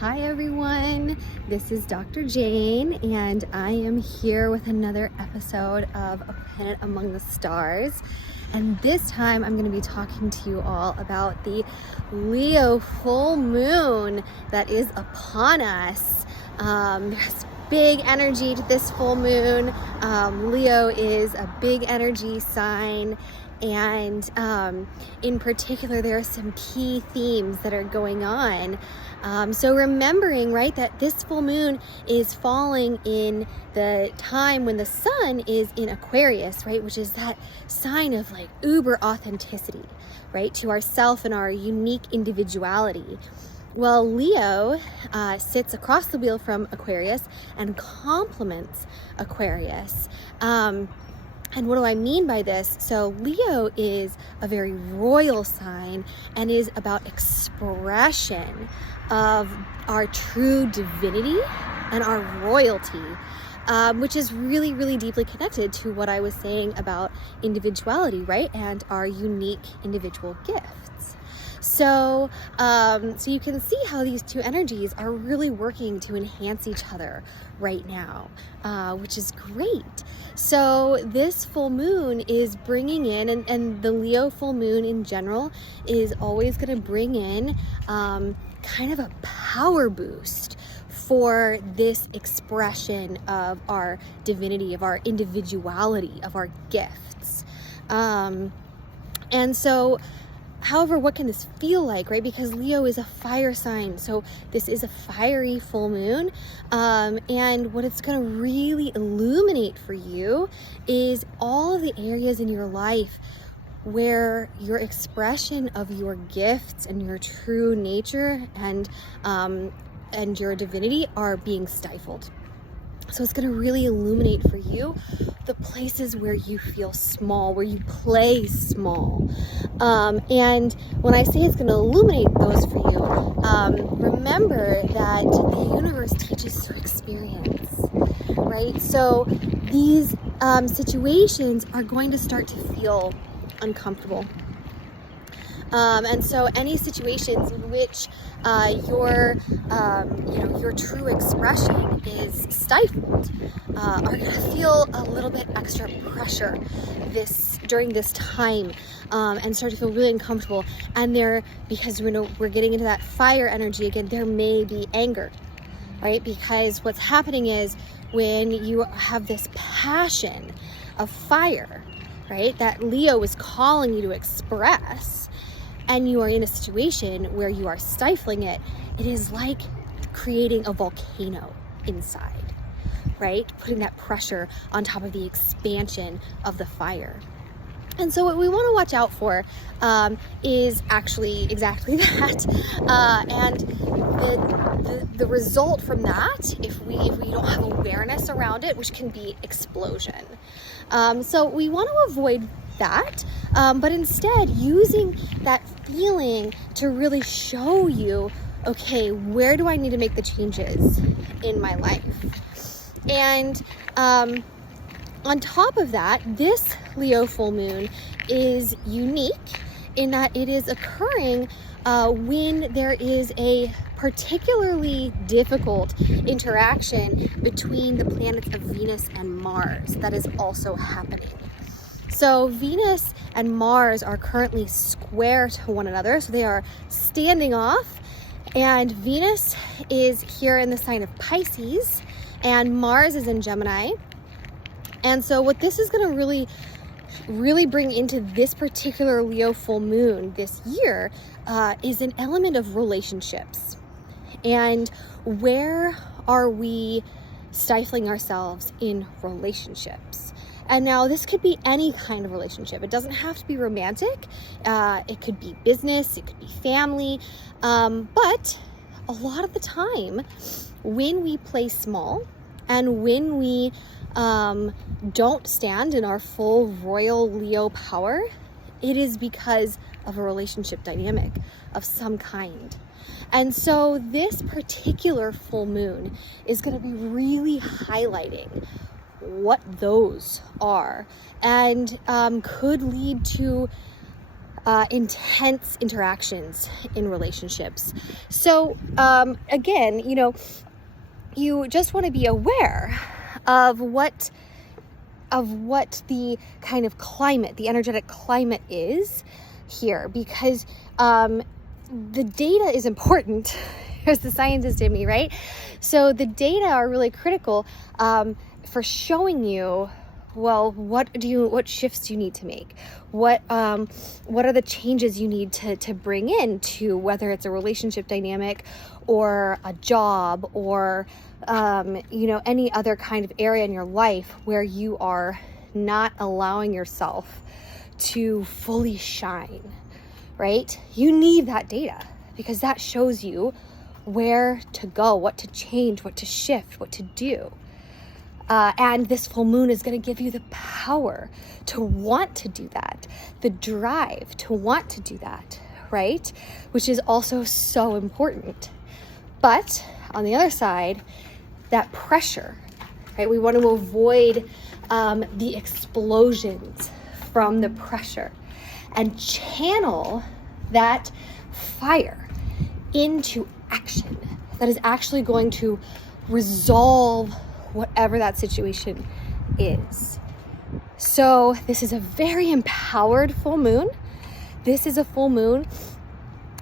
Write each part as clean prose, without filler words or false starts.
Hi everyone, this is Dr. Jane and I am here with another episode of A Planet Among the Stars, and this time I'm going to be talking to you all about the Leo full moon that is upon us. There's big energy to this full moon. Leo is a big energy sign, and in particular there are some key themes that are going on. So remembering, right, that this full moon is falling in the time when the sun is in Aquarius, right, which is that sign of like uber authenticity, right, to ourself and our unique individuality. Well, Leo sits across the wheel from Aquarius and complements Aquarius. And what do I mean by this? So Leo is a very royal sign and is about expression of our true divinity and our royalty, which is really, really deeply connected to what I was saying about individuality, right? And our unique individual gifts. So you can see how these two energies are really working to enhance each other right now, which is great. So this full moon is bringing in, and the Leo full moon in general is always going to bring in kind of a power boost for this expression of our divinity, of our individuality, of our gifts. And so, however, what can this feel like, right? Because Leo is a fire sign, so this is a fiery full moon. And what it's going to really illuminate for you is all of the areas in your life where your expression of your gifts and your true nature and your divinity are being stifled. So it's going to really illuminate for you the places where you feel small, where you play small. And when I say it's going to illuminate those for you, remember that the universe teaches through experience, right? So these situations are going to start to feel uncomfortable. And so any situations in which your true expression is stifled are going to feel a little bit extra pressure during this time, and start to feel really uncomfortable. And because we're getting into that fire energy again, there may be anger, right? Because what's happening is when you have this passion of fire, right, that Leo is calling you to express, and you are in a situation where you are stifling it, it is like creating a volcano inside, right? Putting that pressure on top of the expansion of the fire. And so what we want to watch out for is actually exactly that. And the result from that, if we don't have awareness around it, which can be explosion. So we want to avoid that, but instead using that feeling to really show you, okay, where do I need to make the changes in my life? And on top of that, this Leo full moon is unique in that it is occurring when there is a particularly difficult interaction between the planets of Venus and Mars that is also happening. So Venus and Mars are currently square to one another, so they are standing off, and Venus is here in the sign of Pisces, and Mars is in Gemini. And so what this is going to really bring into this particular Leo full moon this year is an element of relationships. And where are we stifling ourselves in relationships? And now this could be any kind of relationship. It doesn't have to be romantic. It could be business, it could be family. But a lot of the time when we play small and when we don't stand in our full royal Leo power, it is because of a relationship dynamic of some kind. And so this particular full moon is going to be really highlighting what those are, and could lead to intense interactions in relationships. So again, you just want to be aware of what the kind of climate, the energetic climate is here, because the data is important. There's the scientist in me, right? So the data are really critical for showing you, well, what shifts do you need to make? What are the changes you need to bring in to, whether it's a relationship dynamic or a job or any other kind of area in your life where you are not allowing yourself to fully shine, right? You need that data because that shows you where to go, what to change, what to shift, what to do. And this full moon is going to give you the power to want to do that, the drive to want to do that, right? Which is also so important. But on the other side, that pressure, right? We want to avoid the explosions from the pressure and channel that fire into action that is actually going to resolve whatever that situation is. So this is a very empowered full moon. This is a full moon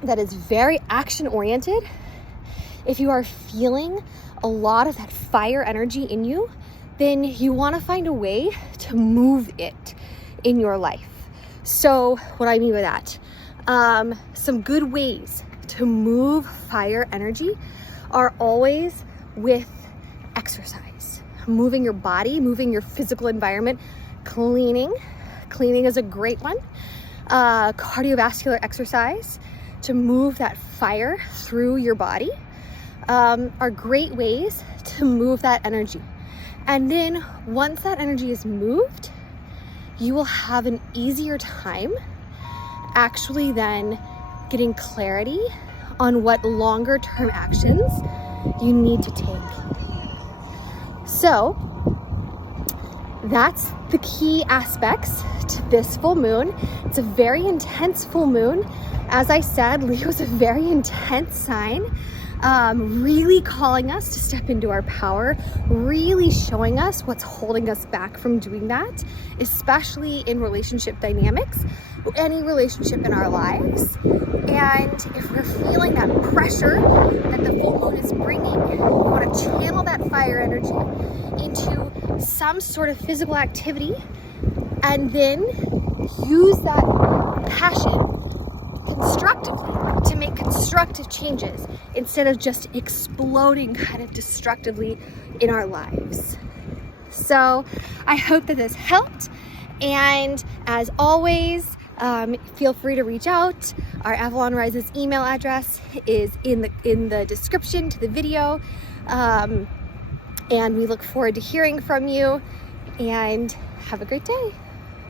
that is very action oriented. If you are feeling a lot of that fire energy in you, then you want to find a way to move it in your life. So what I mean by that, some good ways to move fire energy are always with exercise, moving your body, moving your physical environment, cleaning is a great one, cardiovascular exercise to move that fire through your body are great ways to move that energy. And then once that energy is moved, you will have an easier time actually then getting clarity on what longer term actions you need to take. So that's the key aspects to this full moon. It's a very intense full moon. As I said, Leo is a very intense sign, really calling us to step into our power, really showing us what's holding us back from doing that, especially in relationship dynamics, any relationship in our lives. And if we're feeling that pressure that the full moon is bringing, we want to channel that fire energy into some sort of physical activity and then use that passion constructively to make constructive changes instead of just exploding kind of destructively in our lives. So I hope that this helped, and as always, feel free to reach out. Our Avalon Rises email address is in the description to the video, and we look forward to hearing from you, and have a great day.